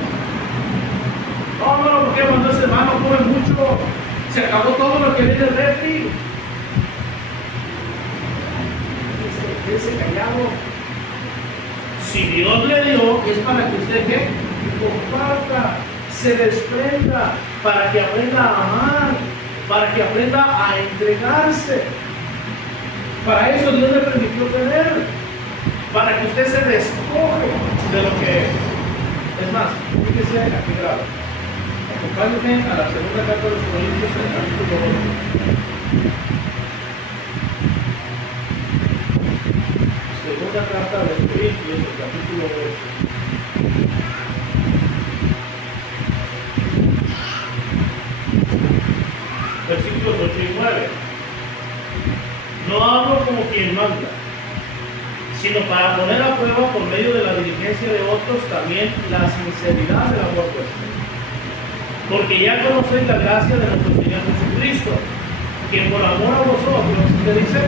No, porque cuando ese hermano come mucho, se acabó todo lo que viene del refri. Quédese callado. Si Dios le dio, es para que usted ¿qué? Comparta, se desprenda, para que aprenda a amar, para que aprenda a entregarse. Para eso Dios le permitió tener, para que usted se despoje de lo que es. Es más, fíjese aquí grado. Acompáñenme a la segunda carta de los Corintios, en el capítulo 8. Segunda carta de los Corintios, el capítulo 8. Versículos 8 y 9. No hablo como quien manda, sino para poner a prueba por medio de la diligencia de otros también la sinceridad del amor vuestro. Porque ya conocéis la gracia de nuestro Señor Jesucristo, que por amor a vosotros, ¿qué dice?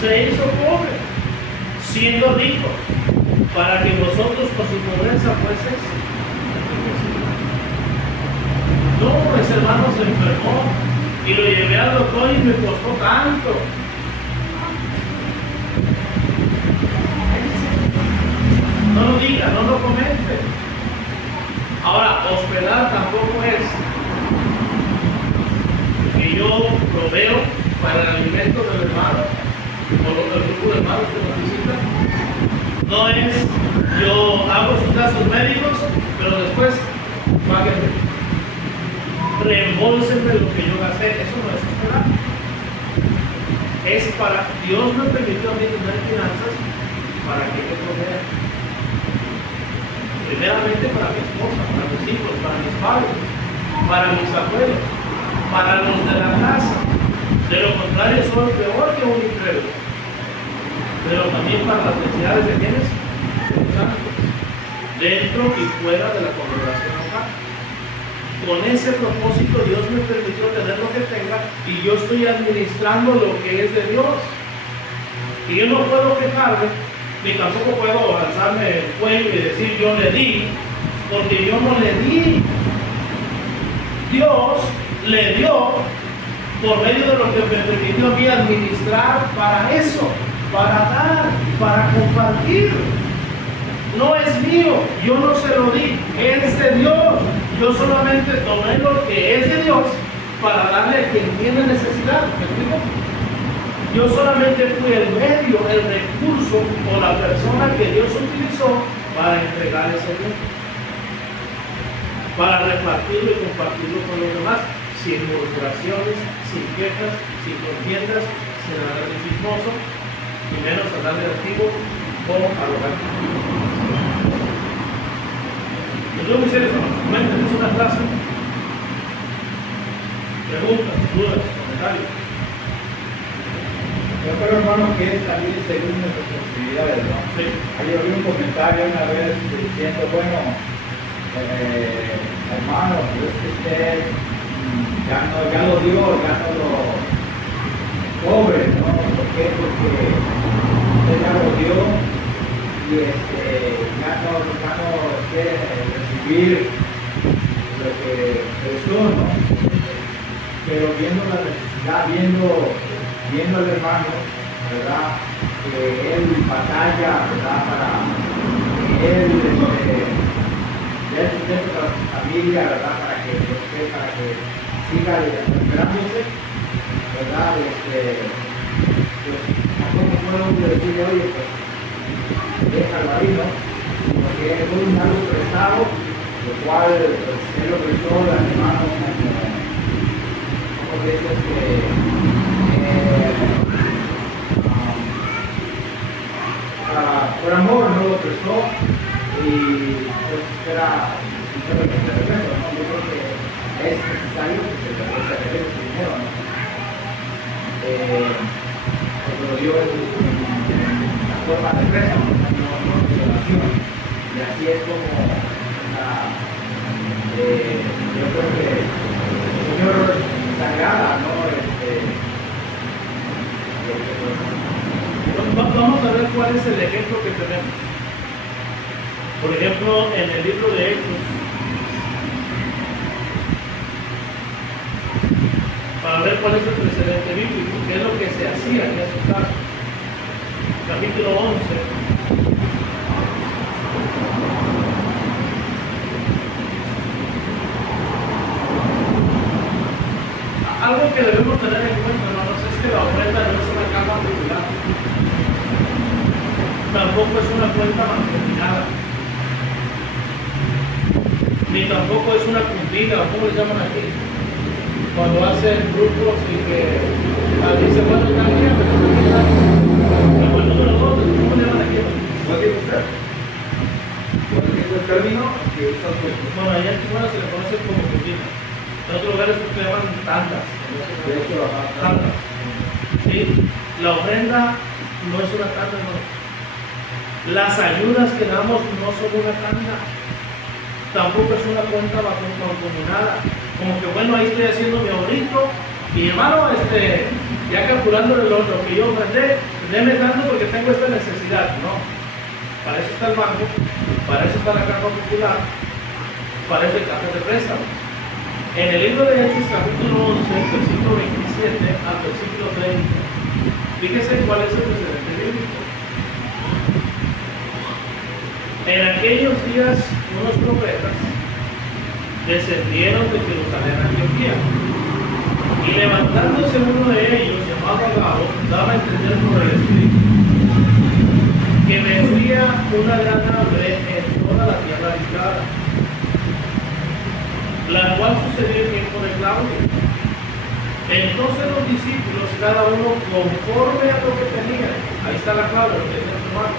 Se hizo pobre, siendo rico, para que vosotros por su pobreza fueseis. No, ese hermano se enfermó y lo llevé al doctor y me costó tanto. No lo diga, no lo comente. Ahora, hospedar tampoco es que yo proveo para el alimento del hermano o del grupo de hermanos que nos visitan. No es yo hago sus gastos médicos, pero después páguenme. Reembolsenme lo que yo gasté. Eso no es hospedar. Es para, Dios me permitió a mí tener finanzas para que me provea. Primeramente para mi esposa, para mis hijos, para mis padres, para mis abuelos, para los de la casa. De lo contrario, soy peor que un incrédulo. Pero también para las necesidades de quienes, de los santos, dentro y fuera de la congregación local. Con ese propósito Dios me permitió tener lo que tenga y yo estoy administrando lo que es de Dios. Y yo no puedo quejarme, ni tampoco puedo alzarme el cuello y decir yo le di, porque yo no le di. Dios le dio por medio de lo que me permitió a mí administrar para eso, para dar, para compartir. no es mío, yo no se lo di, es de Dios. Yo solamente tomé lo que es de Dios para darle a quien tiene necesidad. ¿Me explico? Yo solamente fui el medio, el recurso o la persona que Dios utilizó para entregar ese bien, para repartirlo y compartirlo con los demás, sin murmuraciones, sin quejas, sin contiendas, sin andar de chismoso, y menos andar de activo o arrogante. Entonces, mis seres humanos, coméntenos una clase, preguntas, dudas, comentarios. Yo creo, hermano, que es también según nuestras posibilidades, ¿no? Sí. Ayer vi un comentario una vez diciendo, bueno, hermano, es que usted ya lo dio, ya no lo cobre, ¿no? ¿Por qué? Porque usted ya lo dio y ya no quiere recibir lo que prestó, ¿no? Pero viendo la necesidad, viendo al hermano, ¿verdad? Que él batalla, ¿verdad? Para que él dé sustento a su familia, ¿verdad? Para que siga recuperándose, ¿verdad? Pues tampoco puedo decirle, oye, pues déjalo ahí, ¿no? Porque es un algo prestado, lo cual pues, él lo prestó al hermano como de esos por amor no lo prestó y pues espera que te regreso, ¿no? Yo creo que es necesario que se regrese ese dinero, ¿no? Porque lo dio en la forma de préstamo, no de donación, y así es como yo creo que el Señor se agrada, ¿no? Vamos a ver cuál es el ejemplo que tenemos. Por ejemplo, en el libro de Hechos, para ver cuál es el precedente bíblico, qué es lo que se hacía en esos casos. Capítulo 11. Algo que debemos tener en cuenta, hermanos, es que la ofrenda no es una cama popular, tampoco es una cuenta mancomunada, ni tampoco es una cundida, ¿cómo le llaman aquí? Cuando hacen grupos y que dicen, bueno, está bien, pero el número 2, ¿cómo le llaman aquí? ¿Cuál es usted? ¿Cuál es el término que usa usted? Bueno, allá en Tijuana se le conoce como cundida. En otros lugares se llaman tandas. De hecho, Tandas. ¿Sí? La ofrenda no es una tanda, no. Las ayudas que damos no son una tanda. Tampoco es una cuenta mancomunada. Como que bueno, ahí estoy haciendo mi ahorrito. Y hermano, ya calculando lo que yo ofrendé, déme tanto porque tengo esta necesidad. No. Para eso está el banco, para eso está la caja popular, para eso hay cajas de préstamo. En el libro de Hechos, capítulo 11, versículo 27 al versículo 30, fíjese cuál es el precedente bíblico. En aquellos días, unos profetas descendieron de Jerusalén a Antioquía, y levantándose uno de ellos, llamado Agabo, daba a entender por el Espíritu que vendría una gran hambre en toda la tierra aislada, la cual sucedió en tiempo de Claudio. Entonces los discípulos, cada uno conforme a lo que tenía, ahí está la clave, lo que tiene su mano.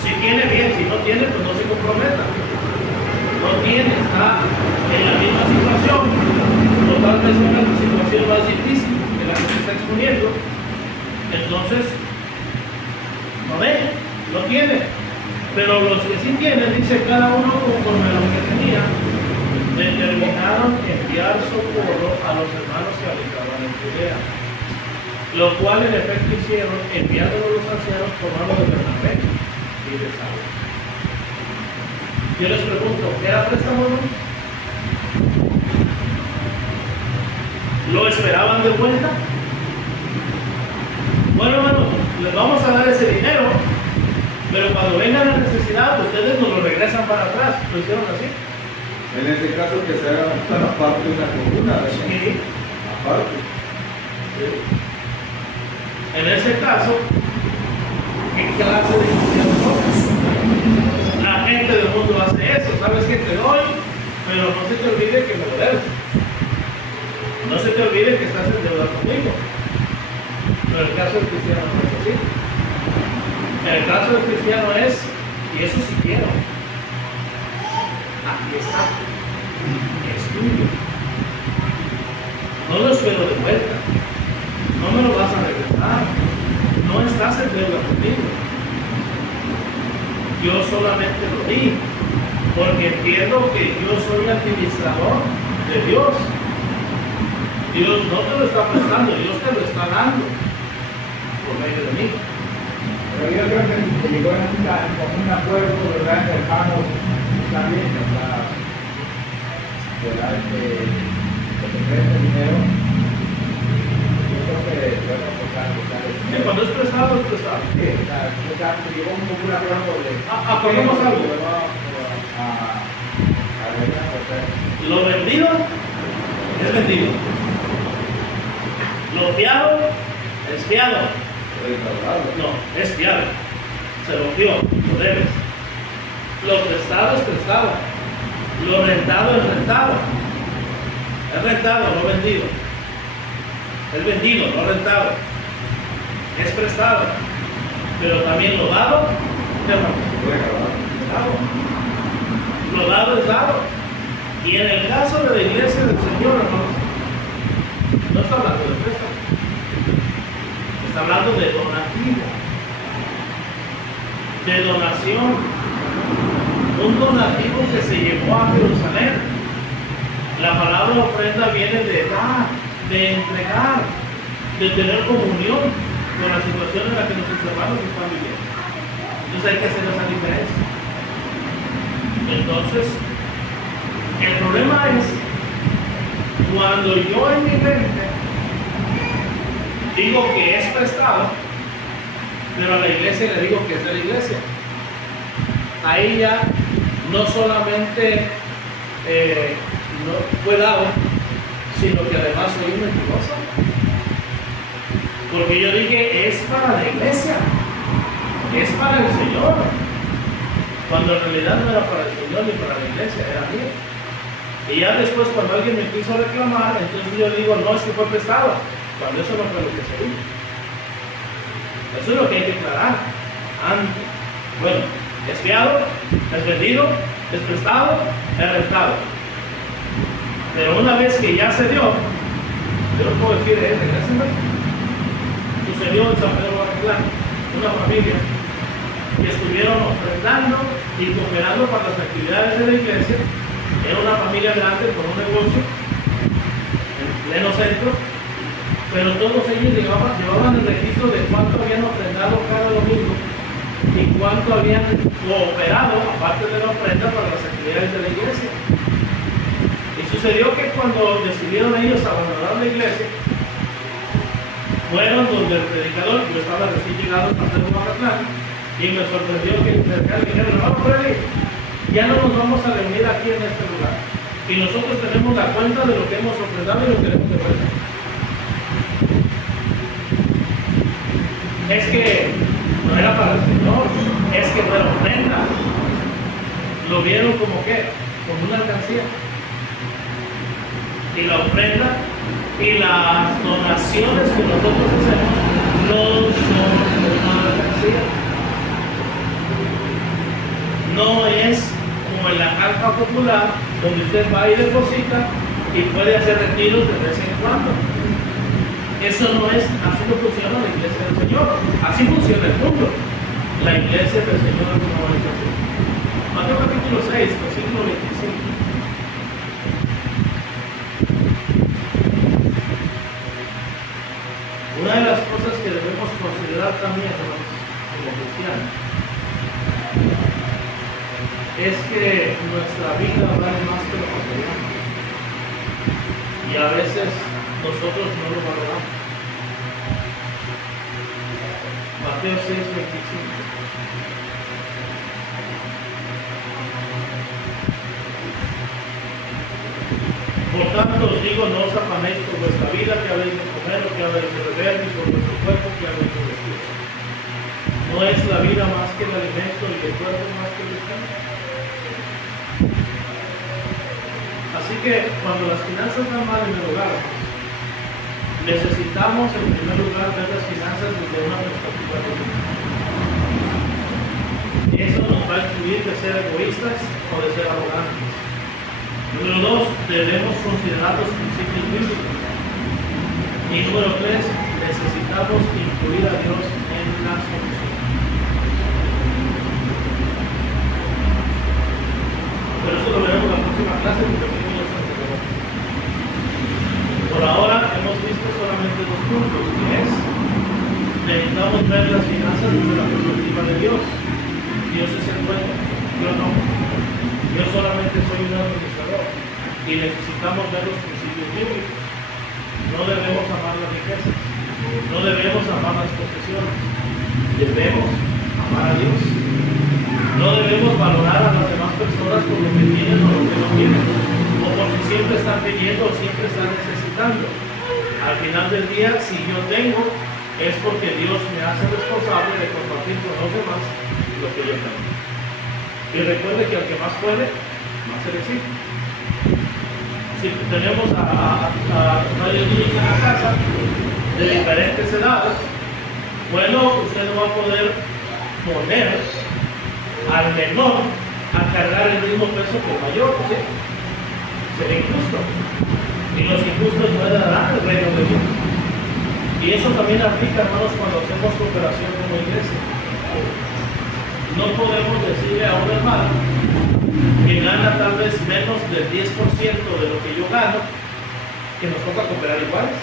Si tiene bien, si no tiene, pues no se comprometa. No tiene, está en la misma situación, o tal vez una situación más difícil de la que se está exponiendo. Entonces, no ve, no tiene. Pero los que sí tienen, dice cada uno conforme a lo que tenía, determinaron enviar socorro a los hermanos que habitaban en Judea, lo cual en efecto hicieron, enviando a los ancianos por mano de Bernabé y de Saulo. Yo les pregunto, ¿qué era préstamo? ¿Lo esperaban de vuelta? Bueno, hermano, les vamos a dar ese dinero, Pero cuando venga la necesidad, ustedes nos lo regresan para atrás. ¿Lo hicieron así? En ese caso que se haga una parte de una columna, ¿verdad? Sí. Aparte. En ese caso, ¿qué clase de cristianos somos? La gente del mundo hace eso. ¿Sabes qué? Te doy, pero no se te olvide que me lo debes. No se te olvide que estás en deuda conmigo. Pero el caso del cristiano no es así. El caso del cristiano es, y eso sí quiero, aquí está, es tuyo. No lo espero de vuelta, no me lo vas a regresar, no estás en deuda conmigo. Yo solamente lo di, porque entiendo que yo soy administrador de Dios. Dios no te lo está prestando, Dios te lo está dando por medio de mí. Pero yo creo que se llegó con un acuerdo, ¿verdad? Hermanos, también, ¿verdad? Que se presta dinero. Yo creo que, bueno, pues Sí, cuando es prestado, es prestado. sí, o sea, se llegó un acuerdo de. Acordemos algo. Lo vendido es vendido. Lo fiado es fiado. No, es fiado. Se lo dio, lo debes. Lo prestado es prestado. Lo rentado es rentado. Es rentado, no vendido. Es vendido, no rentado. Es prestado. Pero también lo dado, ¿qué hermano? Dado. Lo dado es dado. Y en el caso de la iglesia del Señor, hermanos, no está hablando de préstamo. Está hablando de donativo, de donación, un donativo que se llevó a Jerusalén. La palabra ofrenda viene de dar, de entregar, de tener comunión con la situación en la que nuestros hermanos están viviendo. Entonces hay que hacer esa diferencia. Entonces, el problema es cuando yo en mi mente digo que es prestado, pero a la iglesia le digo que es de la iglesia. Ahí ya no solamente no fue dado, sino que además soy un mentiroso. Porque yo dije, es para la iglesia, es para el Señor. Cuando en realidad no era para el Señor ni para la iglesia, era mío. Y ya después cuando alguien me quiso reclamar, entonces yo digo, no, es que fue prestado. Cuando eso no fue lo que se dijo. Eso es lo que hay que aclarar antes. Bueno, es fiado, es vendido, es prestado, es rentado. Pero una vez que ya se dio, yo no puedo decir, regrésenme. Sucedió en San Pedro Guatemala, una familia que estuvieron ofrendando y cooperando para las actividades de la iglesia. Era una familia grande con un negocio en pleno centro. Pero todos ellos llevaban el registro de cuánto habían ofrendado cada domingo y cuánto habían cooperado, aparte de la ofrenda, para las actividades de la iglesia. Y sucedió que cuando decidieron ellos abandonar la iglesia, fueron donde el predicador, yo estaba recién llegado a San Pedro Guatemala, y me sorprendió que el predicador dijeron, no, Freddy, ya no nos vamos a reunir aquí en este lugar. Y nosotros tenemos la cuenta de lo que hemos ofrendado y lo queremos de vuelta. Es que no era para el Señor, es que no era ofrenda. Lo vieron como qué, como una alcancía. Y la ofrenda y las donaciones que nosotros hacemos no son una alcancía. No es como en la carta popular, donde usted va y deposita y puede hacer retiros de vez en cuando. Eso no es, así no funciona la iglesia del Señor. Así funciona el mundo. La iglesia del Señor no es así. Mateo capítulo 6, versículo 25. Una de las cosas que debemos considerar también, hermanos, como cristianos, es que nuestra vida vale más que lo material. Y a veces nosotros no lo valoramos. Mateo 6, 25. Por tanto os digo, no os afanéis por vuestra vida, que habéis de comer o que habéis de beber, ni por vuestro cuerpo, que habéis de vestir. ¿No es la vida más que el alimento y el cuerpo más que el descanso? Así que cuando las finanzas van mal en el hogar, necesitamos en primer lugar ver las finanzas desde una perspectiva bíblica. Eso nos va a incluir de ser egoístas o de ser arrogantes. Número 2, debemos considerar los principios bíblicos. Y número 3, necesitamos incluir a Dios en la solución. Pero eso lo veremos en la próxima clase, porque aquí no lo entendemos. Por ahora hemos visto solamente 2 puntos, que es, necesitamos ver las finanzas desde la perspectiva de Dios. Dios es el dueño, yo no. Yo solamente soy un administrador y necesitamos ver los principios bíblicos. No debemos amar las riquezas, no debemos amar las posesiones, debemos amar a Dios. No debemos valorar a las demás personas por lo que tienen o lo que no tienen, o porque siempre están pidiendo o siempre están necesitando. Al final del día, si yo tengo, es porque Dios me hace responsable de compartir con los demás lo que yo tengo. Y recuerde que al que más puede, más se le exige. Si tenemos a varios niños en la casa de diferentes edades, bueno, usted no va a poder poner al menor a cargar el mismo peso que el mayor, ¿sí? Sería injusto. Y los injustos no heredarán el reino de Dios. Y eso también aplica, hermanos, cuando hacemos cooperación como iglesia. No podemos decirle a un hermano que gana tal vez menos del 10% de lo que yo gano, que nos toca cooperar iguales.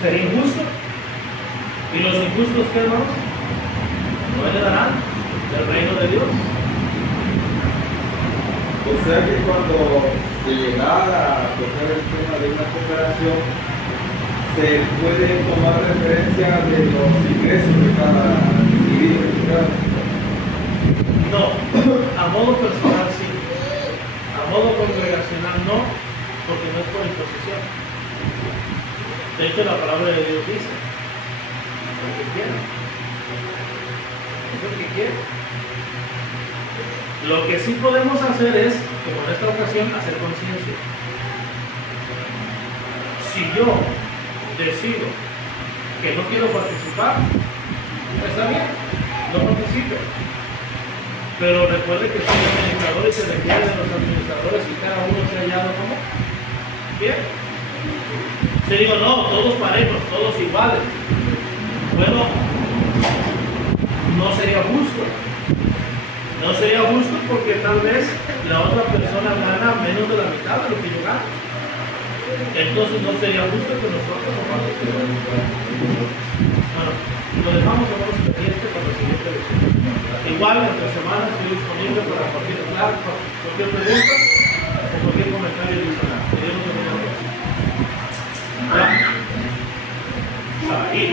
Sería injusto. Y los injustos, ¿qué, hermanos? No heredarán el reino de Dios. O sea que cuando se llegara a tocar el tema de una cooperación, se puede tomar referencia de los ingresos de cada individuo. No, a modo personal sí, a modo congregacional no, porque no es por imposición. De hecho, la palabra de Dios dice, el que quiera, es el que quiere. Lo que sí podemos hacer es, como en esta ocasión, hacer conciencia. Si yo decido que no quiero participar, está bien, no participe. Pero recuerde que soy administrador y se requiere de los administradores y cada uno se ha hallado como bien. Si digo, no, todos parejos, todos iguales, bueno, no sería justo. No sería justo porque tal vez la otra persona gana menos de la mitad de lo que yo gano. Entonces no sería justo que nosotros nos participemos. Bueno, lo dejamos a los pendientes para la siguiente lección. Igual, entre semanas estoy disponible para cualquier pregunta o cualquier comentario adicional. Que Dios nos bendiga a todos. Ahí.